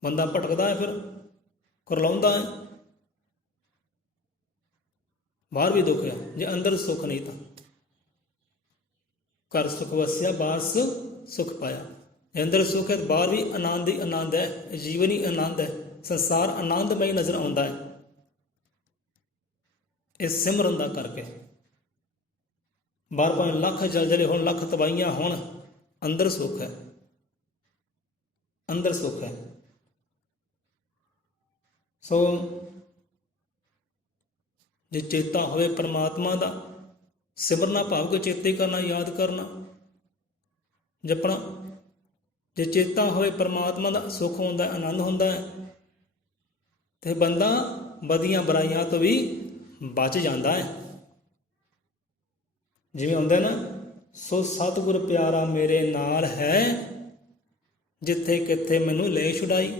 ਬੰਦਾ ਭਟਕਦਾ ਹੈ, ਫਿਰ ਕੁਰਲਾਉਂਦਾ ਹੈ, ਬਾਹਰ ਵੀ ਦੁੱਖ ਹੈ ਜੇ ਅੰਦਰ ਸੁੱਖ ਨਹੀਂ ਤਾਂ। ਘਰ ਸੁਖ ਵਸਿਆ ਬਾਹਰ ਸੁਖ ਪਾਇਆ। ਜੇ ਅੰਦਰ ਸੁੱਖ ਹੈ, ਬਾਹਰ ਵੀ ਆਨੰਦ ਹੀ ਆਨੰਦ ਹੈ, ਜੀਵਨ ਹੀ ਆਨੰਦ ਹੈ, ਸੰਸਾਰ ਆਨੰਦਮਈ ਨਜ਼ਰ ਆਉਂਦਾ ਹੈ। ਇਹ ਸਿਮਰਨ ਦਾ ਕਰਕੇ। ਬਾਹਰ ਭਾਵੇਂ ਲੱਖ ਜਲਜਲੇ ਹੋਣ, ਲੱਖ ਤਬਾਹੀਆਂ ਹੋਣ, ਅੰਦਰ ਸੁੱਖ ਹੈ, ਅੰਦਰ ਸੁੱਖ ਹੈ। ਸੋ ਜੇ ਚੇਤਾ ਹੋਵੇ ਪਰਮਾਤਮਾ ਦਾ, ਸਿਮਰਨਾ ਭਾਵ ਕੋ ਚੇਤੇ ਕਰਨਾ, ਯਾਦ ਕਰਨਾ, ਜਪਣਾ। ਜੇ ਚੇਤਾ ਹੋਵੇ ਪਰਮਾਤਮਾ ਦਾ, ਸੁੱਖ ਹੁੰਦਾ, ਆਨੰਦ ਹੁੰਦਾ ਹੈ, ਤੇ ਬੰਦਾ ਬਦੀਆਂ ਬੁਰਾਈਆਂ ਤੋਂ ਵੀ ਬਚ ਜਾਂਦਾ ਹੈ। ਜਿਵੇਂ ਹੁੰਦਾ ਨਾ, ਸੋ ਸਤਿਗੁਰ ਪਿਆਰਾ ਮੇਰੇ ਨਾਲ ਹੈ, ਜਿੱਥੇ ਕਿੱਥੇ ਮੈਨੂੰ ਲੈ ਛੁਡਾਈ।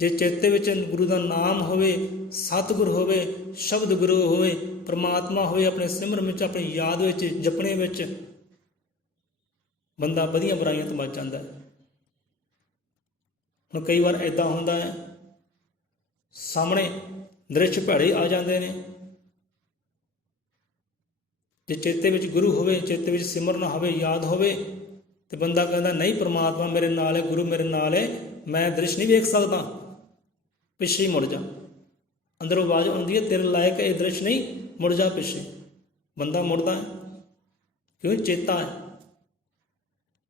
ਜੇ ਚੇਤੇ ਵਿੱਚ ਗੁਰੂ ਦਾ ਨਾਮ ਹੋਵੇ, ਸਤਿਗੁਰ ਹੋਵੇ, ਸ਼ਬਦ ਗੁਰੂ ਹੋਵੇ, ਪਰਮਾਤਮਾ ਹੋਵੇ, ਆਪਣੇ ਸਿਮਰਨ ਵਿੱਚ, ਆਪਣੀ ਯਾਦ ਵਿੱਚ, ਜਪਣੇ ਵਿੱਚ, ਬੰਦਾ ਵਧੀਆਂ ਬੁਰਾਈਆਂ ਤੋਂ ਬਚ ਜਾਂਦਾ ਹੈ। ਹੁਣ ਕਈ ਵਾਰ ਇੱਦਾਂ ਹੁੰਦਾ ਹੈ, ਸਾਹਮਣੇ ਦ੍ਰਿਸ਼ ਭੈੜੇ ਆ ਜਾਂਦੇ ਨੇ। ਜੇ ਚੇਤੇ ਵਿੱਚ ਗੁਰੂ ਹੋਵੇ, ਚੇਤੇ ਵਿੱਚ ਸਿਮਰਨ ਹੋਵੇ, ਯਾਦ ਹੋਵੇ, ਤੇ ਬੰਦਾ ਕਹਿੰਦਾ ਨਹੀਂ, ਪਰਮਾਤਮਾ ਮੇਰੇ ਨਾਲ ਹੈ, ਗੁਰੂ ਮੇਰੇ ਨਾਲ ਹੈ, ਮੈਂ ਦ੍ਰਿਸ਼ ਨਹੀਂ ਵੇਖ ਸਕਦਾ, ਪਿੱਛੇ ਹੀ ਮੁੜ ਜਾ। ਅੰਦਰੋਂ ਆਵਾਜ਼ ਆਉਂਦੀ ਹੈ, ਤੇਰੇ ਲਾਇਕ ਇਹ ਦ੍ਰਿਸ਼ ਨਹੀਂ, ਮੁੜ ਜਾ ਪਿੱਛੇ। ਬੰਦਾ ਮੁੜਦਾ ਹੈ, ਕਿਉਂ? ਚੇਤਾ ਹੈ।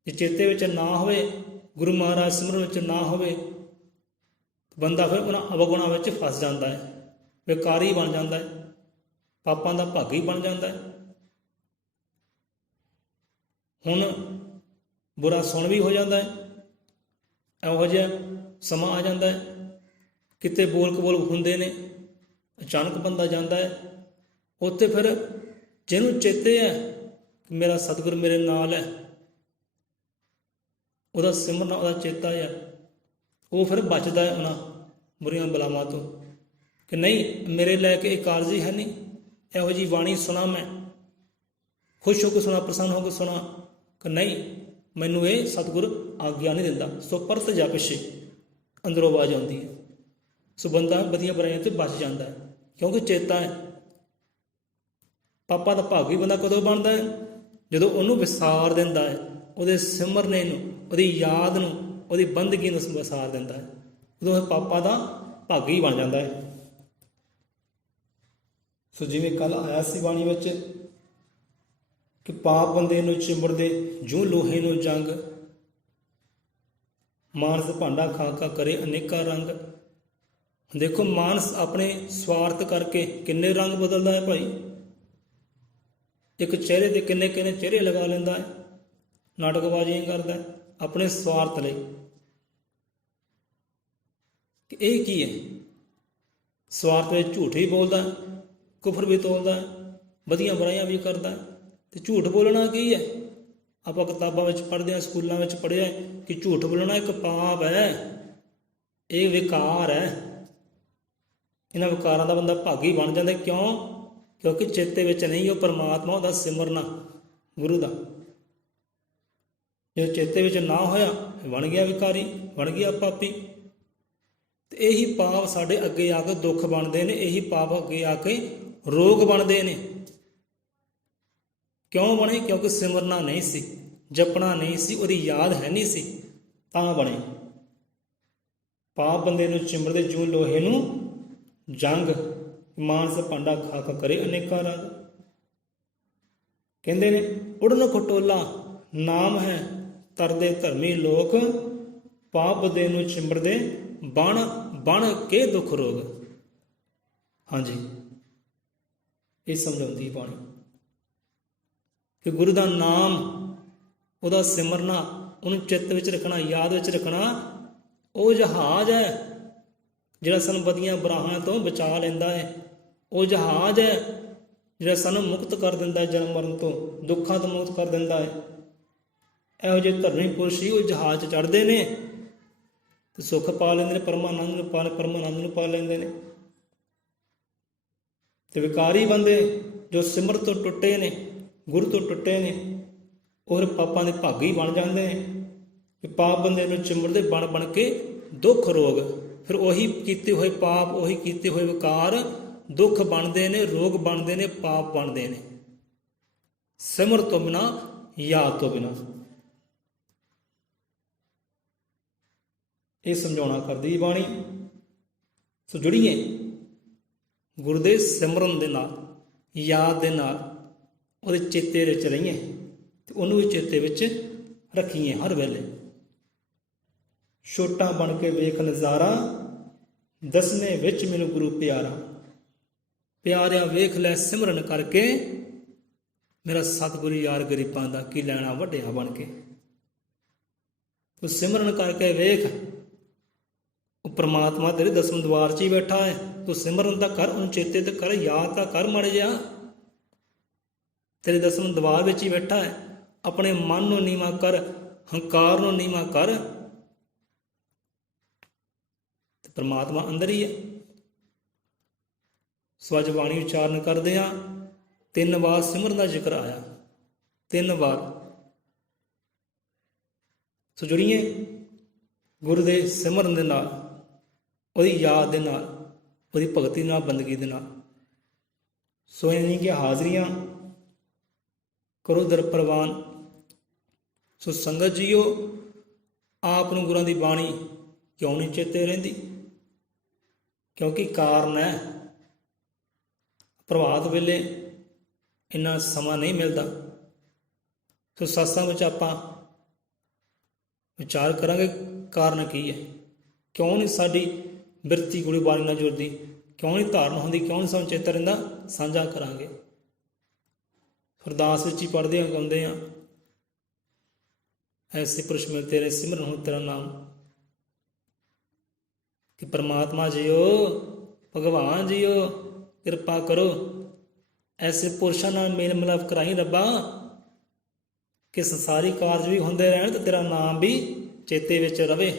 ਜੇ ਚੇਤੇ ਵਿੱਚ ਨਾ ਹੋਵੇ, ਗੁਰੂ ਮਹਾਰਾਜ ਸਿਮਰਨ ਵਿੱਚ ਨਾ ਹੋਵੇ, ਬੰਦਾ ਫਿਰ ਉਹਨਾਂ ਅਵਗੁਣਾਂ ਵਿੱਚ ਫਸ ਜਾਂਦਾ ਹੈ, ਬੇਕਾਰੀ ਬਣ ਜਾਂਦਾ ਹੈ, ਪਾਪਾਂ ਦਾ ਭਾਗੀ ਬਣ ਜਾਂਦਾ ਹੈ। ਹੁਣ ਬੁਰਾ ਸੁਣ ਵੀ ਹੋ ਜਾਂਦਾ ਹੈ, ਇਹੋ ਜਿਹਾ ਸਮਾਂ ਆ ਜਾਂਦਾ ਹੈ, ਕਿਤੇ ਬੋਲ ਕਬੋਲ ਹੁੰਦੇ ਨੇ, ਅਚਾਨਕ ਬੰਦਾ ਜਾਂਦਾ ਹੈ ਉੱਥੇ। ਫਿਰ ਜਿਹਨੂੰ ਚੇਤੇ ਹੈ ਕਿ ਮੇਰਾ ਸਤਿਗੁਰ ਮੇਰੇ ਨਾਲ ਹੈ, ਉਹਦਾ ਸਿਮਰਨ, ਉਹਦਾ ਚੇਤਾ ਹੈ, ਉਹ ਫਿਰ ਬਚਦਾ ਹੈ ਉਹਨਾਂ ਬੁਰੀਆਂ ਬਲਾਵਾਂ ਤੋਂ, ਕਿ ਨਹੀਂ ਮੇਰੇ ਲੈ ਕੇ ਇਹ ਕਾਰਜ ਹੀ ਹੈ ਨਹੀਂ। ਇਹੋ ਜਿਹੀ ਬਾਣੀ ਸੁਣਾ, ਮੈਂ ਖੁਸ਼ ਹੋ ਕੇ ਸੁਣਾ, ਪ੍ਰਸੰਨ ਹੋ ਕੇ ਸੁਣਾ, ਕਿ ਨਹੀਂ ਮੈਨੂੰ ਇਹ ਸਤਿਗੁਰ ਆਗਿਆ ਨਹੀਂ ਦਿੰਦਾ, ਸੋ ਪਰਤ ਜਾ ਪਿੱਛੇ। ਅੰਦਰੋਂ ਆਵਾਜ਼ ਆਉਂਦੀ ਹੈ। ਸੋ ਬੰਦਾ ਵਧੀਆਂ ਬੁਰਾਈਆਂ ਤੋਂ ਬਚ ਜਾਂਦਾ ਹੈ, ਕਿਉਂਕਿ ਚੇਤਾ ਹੈ। ਪਾਪਾਂ ਦਾ ਭਾਗੀ ਬੰਦਾ ਕਦੋਂ ਬਣਦਾ ਹੈ? ਜਦੋਂ ਉਹਨੂੰ ਵਿਸਾਰ ਦਿੰਦਾ ਹੈ, ਉਹਦੇ ਸਿਮਰਨੇ ਨੂੰ, ਉਹਦੀ ਯਾਦ ਨੂੰ, ਉਹਦੀ ਬੰਦਗੀ ਨੂੰ ਵਿਸਾਰ ਦਿੰਦਾ ਹੈ, ਉਦੋਂ ਇਹ ਪਾਪਾਂ ਦਾ ਭਾਗੀ ਬਣ ਜਾਂਦਾ ਹੈ। ਸੋ ਜਿਵੇਂ ਕੱਲ ਆਇਆ ਸੀ ਬਾਣੀ ਵਿੱਚ ਕਿ ਪਾਪ ਬੰਦੇ ਨੂੰ ਚਿੰਬੜਦੇ ਜੂੰ ਲੋਹੇ ਨੂੰ ਜੰਗ, ਮਾਨਸ ਭਾਂਡਾ ਖਾ ਖਾ ਕਰੇ ਅਨੇਕਾਂ ਰੰਗ। ਦੇਖੋ ਮਾਨਸ ਆਪਣੇ ਸਵਾਰਥ ਕਰਕੇ ਕਿੰਨੇ ਰੰਗ ਬਦਲਦਾ ਹੈ ਭਾਈ। ਇੱਕ ਚਿਹਰੇ ਦੇ ਕਿੰਨੇ ਕਿੰਨੇ ਚਿਹਰੇ ਲਗਾ ਲੈਂਦਾ ਹੈ, ਨਾਟਕਬਾਜ਼ੀਆਂ ਕਰਦਾ ਹੈ ਆਪਣੇ ਸਵਾਰਥ ਲਈ। ਇਹ ਕੀ ਹੈ? ਸਵਾਰਥ ਵਿੱਚ ਝੂਠ ਵੀ ਬੋਲਦਾ, ਕੁਫਰ ਵੀ ਤੋਲਦਾ, ਵਧੀਆਂ ਬੁਰਾਈਆਂ ਵੀ ਕਰਦਾ। ਤੇ ਝੂਠ ਬੋਲਣਾ ਕੀ ਹੈ? ਆਪਾਂ ਕਿਤਾਬਾਂ ਵਿੱਚ ਪੜ੍ਹਦੇ ਹਾਂ, ਸਕੂਲਾਂ ਵਿੱਚ ਪੜ੍ਹਿਆ ਕਿ ਝੂਠ ਬੋਲਣਾ ਇੱਕ ਪਾਪ ਹੈ, ਇਹ ਵਿਕਾਰ ਹੈ। ਇਹਨਾਂ ਵਿਕਾਰਾਂ ਦਾ ਬੰਦਾ ਭਾਗੀ ਬਣ ਜਾਂਦਾ। ਕਿਉਂ? ਕਿਉਂਕਿ ਚੇਤੇ ਵਿੱਚ ਨਹੀਂ ਉਹ ਪਰਮਾਤਮਾ, ਉਹਦਾ ਸਿਮਰਨਾ ਗੁਰੂ ਦਾ। ਜੇ ਚੇਤੇ ਵਿੱਚ ਨਾ ਹੋਇਆ, ਬਣ ਗਿਆ ਵਿਕਾਰੀ, ਬਣ ਗਿਆ ਪਾਪੀ। ਤੇ ਇਹੀ ਪਾਪ ਸਾਡੇ ਅੱਗੇ ਆ ਕੇ ਦੁੱਖ ਬਣਦੇ ਨੇ, ਇਹੀ ਪਾਪ ਅੱਗੇ ਆ ਕੇ ਰੋਗ ਬਣਦੇ ਨੇ। ਕਿਉਂ ਬਣੇ? ਕਿਉਂਕਿ ਸਿਮਰਨਾ ਨਹੀਂ ਸੀ, ਜਪਣਾ ਨਹੀਂ ਸੀ, ਉਹਦੀ ਯਾਦ ਹੈ ਨਹੀਂ ਸੀ, ਤਾਂ ਬਣੇ। ਪਾਪ ਬੰਦੇ ਨੂੰ ਚਿੰਬੜਦੇ ਜੂੰ ਲੋਹੇ ਨੂੰ ਜੰਗ, ਮਾਨਸ ਭਾਂਡਾ ਖਾ ਖਾ ਕਰੇ ਅਨੇਕਾਂ ਰੰਗ। ਕਹਿੰਦੇ ਨੇ ਉੜਨ ਖਟੋਲਾ ਨਾਮ ਹੈ, ਤਰਦੇ ਧਰਮੀ ਲੋਕ ਪਾਪ ਦੇ ਨੂੰ ਚਿੰਬੜਦੇ ਬਣ ਬਣ ਕੇ ਦੁੱਖ ਰੋਗ। ਹਾਂਜੀ, ਇਹ ਸਮਝਾਉਂਦੀ ਬਾਣੀ ਕਿ ਗੁਰੂ ਦਾ ਨਾਮ, ਉਹਦਾ ਸਿਮਰਨਾ, ਉਹਨੂੰ ਚਿੱਤ ਵਿੱਚ ਰੱਖਣਾ, ਯਾਦ ਵਿੱਚ ਰੱਖਣਾ, ਉਹ ਜਹਾਜ਼ ਹੈ ਜਿਹੜਾ ਸਾਨੂੰ ਵਧੀਆਂ ਬਰਾਹਾਂ ਤੋਂ ਬਚਾ ਲੈਂਦਾ ਹੈ। ਉਹ ਜਹਾਜ਼ ਹੈ ਜਿਹੜਾ ਸਾਨੂੰ ਮੁਕਤ ਕਰ ਦਿੰਦਾ ਜਨਮ ਮਰਨ ਤੋਂ, ਦੁੱਖਾਂ ਤੋਂ ਮੁਕਤ ਕਰ ਦਿੰਦਾ ਹੈ। ਇਹੋ ਜਿਹੇ ਧਰਮੀ ਪੁਰਸ਼ ਹੀ ਉਹ ਜਹਾਜ਼ 'ਚ ਚੜ੍ਹਦੇ ਨੇ ਤੇ ਸੁੱਖ ਪਾ ਲੈਂਦੇ ਨੇ, ਪਰਮਾਨੰਦ ਨੂੰ ਪਾ ਲੈਂਦੇ ਨੇ। ਤੇ ਵਿਕਾਰੀ ਬੰਦੇ ਜੋ ਸਿਮਰਤ ਤੋਂ ਟੁੱਟੇ ਨੇ, ਗੁਰੂ ਤੋਂ ਟੁੱਟੇ ਨੇ, ਉਹ ਪਾਪਾਂ ਦੇ ਭਾਗੀ ਬਣ ਜਾਂਦੇ ਨੇ। ਕਿ ਪਾਪ ਬੰਦੇ ਨੂੰ ਚਿੰਬੜਦੇ ਬਣ ਬਣ ਕੇ ਦੁੱਖ ਰੋਗ। ਫਿਰ ਉਹੀ ਕੀਤੇ ਹੋਏ ਪਾਪ, ਉਹੀ ਕੀਤੇ ਹੋਏ ਵਿਕਾਰ ਦੁੱਖ ਬਣਦੇ ਨੇ, ਰੋਗ ਬਣਦੇ ਨੇ, ਪਾਪ ਬਣਦੇ ਨੇ, ਸਿਮਰ ਤੋਂ ਬਿਨਾਂ, ਯਾਦ ਤੋਂ ਬਿਨਾਂ। ਇਹ ਸਮਝਾਉਣਾ ਕਰਦੀ ਬਾਣੀ। ਸੋ ਜੁੜੀਏ ਗੁਰੂ ਦੇ ਸਿਮਰਨ ਦੇ ਨਾਲ, ਯਾਦ ਦੇ ਨਾਲ, ਉਹਦੇ ਚੇਤੇ ਵਿੱਚ ਰਹੀਏ ਤੇ ਉਹਨੂੰ ਵੀ ਚੇਤੇ ਵਿੱਚ ਰੱਖੀਏ ਹਰ ਵੇਲੇ। ਛੋਟਾ ਬਣ ਕੇ ਵੇਖ ਨਜ਼ਾਰਾ, ਦਸਵੇਂ ਵਿੱਚ ਮੈਨੂੰ ਗੁਰੂ ਪਿਆਰਾ। ਪਿਆਰਿਆ ਵੇਖ ਲੈ ਸਿਮਰਨ ਕਰਕੇ, ਮੇਰਾ ਸਤਿਗੁਰੂ ਯਾਰ ਗਰੀਬਾਂ ਦਾ ਕੀ ਲੈਣਾ ਵੱਡਿਆ ਬਣ ਕੇ। ਤੂੰ ਸਿਮਰਨ ਕਰਕੇ ਵੇਖ, ਉਹ ਪ੍ਰਮਾਤਮਾ ਤੇਰੇ ਦਸਮ ਦਵਾਰ 'ਚ ਹੀ ਬੈਠਾ ਹੈ। ਤੂੰ ਸਿਮਰਨ ਤਾਂ ਕਰ, ਉਹਨੂੰ ਚੇਤੇ ਤਾਂ ਕਰ, ਯਾਦ ਤਾਂ ਕਰ ਮਾੜਾ ਜਿਹਾ। ਤੇਰੇ ਦਸਮ ਦਵਾਰ ਵਿੱਚ ਹੀ ਬੈਠਾ ਹੈ। ਆਪਣੇ ਮਨ ਨੂੰ ਨੀਵਾਂ ਕਰ, ਹੰਕਾਰ ਨੂੰ ਨੀਵਾਂ ਕਰ, ਤੇ ਪ੍ਰਮਾਤਮਾ ਅੰਦਰ ਹੀ ਹੈ। ਸੋ ਅੱਜ ਬਾਣੀ ਉਚਾਰਨ ਕਰਦੇ ਹਾਂ। 3 ਵਾਰ ਸਿਮਰਨ ਦਾ ਜ਼ਿਕਰ ਆਇਆ, 3 ਵਾਰ। ਸੋ ਜੁੜੀਏ ਗੁਰੂ ਦੇ ਸਿਮਰਨ ਦੇ ਨਾਲ, ਉਹਦੀ ਯਾਦ ਦੇ ਨਾਲ, ਉਹਦੀ ਭਗਤੀ ਨਾਲ, ਬੰਦਗੀ ਦੇ ਨਾਲ। ਸੋ ਇਹ ਨਹੀਂ ਕਿ ਹਾਜ਼ਰੀਆਂ ਕਰੋ ਦਰ ਪ੍ਰਵਾਨ। ਸੋ ਸੰਗਤ ਜੀਓ, ਆਪ ਨੂੰ ਗੁਰਾਂ ਦੀ ਬਾਣੀ ਕਿਉਂ ਨਹੀਂ ਚੇਤੇ ਰਹਿੰਦੀ? ਕਿਉਂਕਿ ਕਾਰਨ ਹੈ, ਪ੍ਰਭਾਤ ਵੇਲੇ ਇੰਨਾ ਸਮਾਂ ਨਹੀਂ ਮਿਲਦਾ। ਸੋ ਸਤਸੰਗ ਵਿੱਚ ਆਪਾਂ ਵਿਚਾਰ ਕਰਾਂਗੇ ਕਾਰਨ ਕੀ ਹੈ, ਕਿਉਂ ਨਹੀਂ ਸਾਡੀ ਬਿਰਤੀ ਗੁਰੂ ਬਾਣੀ ਨਾਲ ਜੁੜਦੀ, ਕਿਉਂ ਨਹੀਂ ਧਾਰਨ ਹੁੰਦੀ, ਕਿਉਂ ਨਹੀਂ ਸਾਨੂੰ ਚੇਤਾ ਰਹਿੰਦਾ, ਸਾਂਝਾ ਕਰਾਂਗੇ। ਅਰਦਾਸ ਵਿੱਚ ਹੀ ਪੜ੍ਹਦੇ ਹਾਂ, ਗਾਉਂਦੇ ਹਾਂ, ਐਸੇ ਪੁਰਸ਼ ਮਿਲ ਤੇਰੇ ਸਿਮਰਨ ਹੋ ਤੇਰਾ ਨਾਮ। ਕਿ ਪਰਮਾਤਮਾ ਜੀਓ, ਭਗਵਾਨ ਜੀਓ, ਕਿਰਪਾ ਕਰੋ, ਐਸੇ ਪੁਰਸ਼ਾਂ ਨਾਲ ਮੇਲ ਮਿਲਾਪ ਕਰਾਈ ਰੱਬਾ, ਕਿ ਸੰਸਾਰੀ ਕਾਰਜ ਵੀ ਹੁੰਦੇ ਰਹਿਣ ਤੇ ਤੇਰਾ ਨਾਮ ਵੀ ਚੇਤੇ ਵਿੱਚ ਰਵੇ,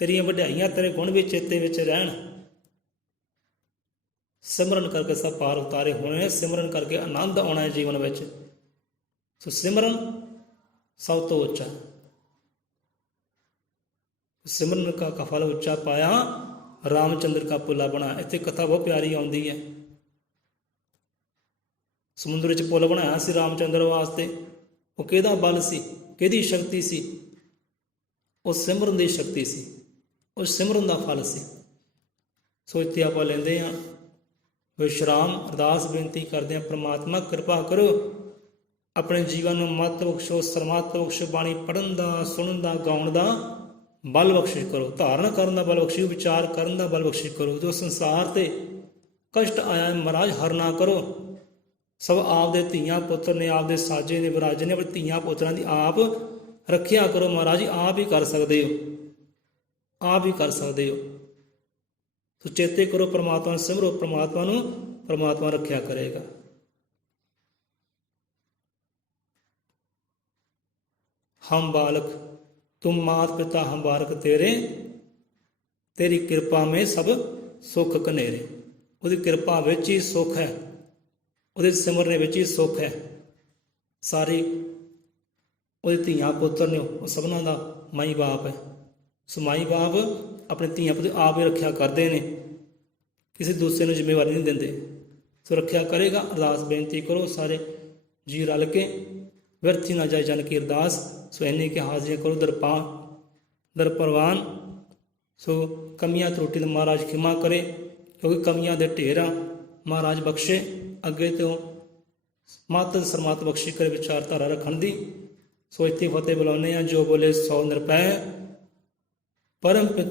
ਤੇਰੀਆਂ ਵਡਿਆਈਆਂ, ਤੇਰੇ ਗੁਣ ਵੀ ਚੇਤੇ ਵਿੱਚ ਰਹਿਣ। ਸਿਮਰਨ ਕਰਕੇ ਸਭ ਪਾਰ ਉਤਾਰੇ ਹੋਣੇ ਨੇ, ਸਿਮਰਨ ਕਰਕੇ ਆਨੰਦ ਆਉਣਾ ਹੈ ਜੀਵਨ ਵਿੱਚ। ਸੋ ਸਿਮਰਨ ਸਭ ਤੋਂ ਉੱਚਾ, ਸਿਮਰਨ ਕਾ ਫਲ ਉੱਚਾ ਪਾਇਆ, ਰਾਮਚੰਦਰ ਕਾ ਪੁੱਲਾ ਬਣਾ। ਇੱਥੇ ਕਥਾ ਬਹੁਤ ਪਿਆਰੀ ਆਉਂਦੀ ਹੈ। ਸਮੁੰਦਰ ਵਿੱਚ ਪੁੱਲ ਬਣਾਇਆ ਸੀ ਰਾਮਚੰਦਰ ਵਾਸਤੇ। ਉਹ ਕਿਹਦਾ ਬਲ ਸੀ, ਕਿਹਦੀ ਸ਼ਕਤੀ ਸੀ? ਉਹ ਸਿਮਰਨ ਦੀ ਸ਼ਕਤੀ ਸੀ, ਉਹ ਸਿਮਰਨ ਦਾ ਫਲ ਸੀ। ਸੋ ਇੱਥੇ ਆਪਾਂ ਲੈਂਦੇ ਹਾਂ ਵਿਸ਼ਰਾਮ, ਅਰਦਾਸ ਬੇਨਤੀ ਕਰਦੇ ਹਾਂ, ਪ੍ਰਮਾਤਮਾ ਕਿਰਪਾ ਕਰੋ, ਆਪਣੇ ਜੀਵਨ ਨੂੰ ਮੱਤ ਬਖਸ਼ੋ, ਸਰਮੱਤ ਬਖਸ਼ੋ, ਬਾਣੀ ਪੜ੍ਹਨ ਦਾ, ਸੁਣਨ ਦਾ, ਗਾਉਣ ਦਾ ਬਲ ਬਖਸ਼ਿਸ਼ ਕਰੋ, ਧਾਰਨ ਕਰਨ ਦਾ ਬਲ ਬਖਸ਼ਿਸ਼, ਵਿਚਾਰ ਕਰਨ ਦਾ ਬਲ ਬਖਸ਼ਿਸ਼ ਕਰੋ। ਜੋ ਸੰਸਾਰ ਤੇ ਕਸ਼ਟ ਆਇਆ ਹੈ ਮਹਾਰਾਜ ਹਰ ਨਾ ਕਰੋ। ਸਭ ਆਪ ਦੇ ਧੀਆਂ ਪੁੱਤਰ ਨੇ, ਆਪ ਦੇ ਸਾਜੇ ਨੇ, ਵਿਰਾਜੇ ਨੇ, ਆਪਣੇ ਧੀਆਂ ਪੁੱਤਰਾਂ ਦੀ ਆਪ ਰੱਖਿਆ ਕਰੋ ਮਹਾਰਾਜ ਜੀ। ਆਪ ਹੀ ਕਰ ਸਕਦੇ ਹੋ, ਆਪ ਹੀ ਕਰ ਸਕਦੇ ਹੋ। ਸੋ ਚੇਤੇ ਕਰੋ, ਪ੍ਰਮਾਤਮਾ ਨੂੰ ਸਿਮਰੋ, ਪ੍ਰਮਾਤਮਾ ਨੂੰ, ਪ੍ਰਮਾਤਮਾ ਰੱਖਿਆ ਕਰੇਗਾ। ਹਮ ਬਾਲਕ ਤੁਮ ਮਾਤ ਪਿਤਾ ਹਮ ਬਾਲਕ ਤੇਰੇ, ਤੇਰੀ ਕਿਰਪਾ ਮੇਂ ਸਭ ਸੁੱਖ ਕਨੇਰੇ। ਉਹਦੀ ਕਿਰਪਾ ਵਿੱਚ ਹੀ ਸੁੱਖ ਹੈ, ਉਹਦੇ ਸਿਮਰਨੇ ਵਿੱਚ ਹੀ ਸੁੱਖ ਹੈ। ਸਾਰੀ ਉਹਦੇ ਧੀਆਂ ਪੁੱਤਰ ਨੇ, ਉਹ ਸਭਨਾਂ ਦਾ ਮਾਈ ਬਾਪ ਹੈ। ਸੋ ਮਾਈ ਬਾਪ ਆਪਣੇ ਧੀਆਂ ਪੁੱਤਰ ਆਪ ਹੀ ਰੱਖਿਆ ਕਰਦੇ ਨੇ, ਕਿਸੇ ਦੂਸਰੇ ਨੂੰ ਜ਼ਿੰਮੇਵਾਰੀ ਨਹੀਂ ਦਿੰਦੇ। ਸੋ ਰੱਖਿਆ ਕਰੇਗਾ। ਅਰਦਾਸ ਬੇਨਤੀ ਕਰੋ ਸਾਰੇ ਜੀ ਰਲ ਕੇ, ਵਿਅਰਥੀ ਨਾ ਜਾਏ ਜਨ ਕੀ ਅਰਦਾਸ। ਸੋ ਇੰਨੀ ਕਿ ਹਾਜ਼ਰੀਆਂ ਕਰੋ ਦਰ ਪ੍ਰਵਾਨ। ਸੋ ਕਮੀਆਂ ਤਰੁੱਟੀ ਦਾ ਮਹਾਰਾਜ ਖਿਮਾ ਕਰੇ, ਕਿਉਂਕਿ ਕਮੀਆਂ ਦੇ ਢੇਰ ਆ, ਮਹਾਰਾਜ ਬਖਸ਼ੇ। ਅੱਗੇ ਤੋਂ ਮੱਤ ਸਰਮੱਤ ਬਖਸ਼ੀ ਕਰੇ, ਵਿਚਾਰਧਾਰਾ ਰੱਖਣ ਦੀ। ਸੋ ਇੱਥੇ ਫਤਿਹ ਬੁਲਾਉਂਦੇ ਹਾਂ। ਜੋ ਬੋਲੇ 100 ਨਿਰਭੈ, ਪਰਮ ਪਿਤਾ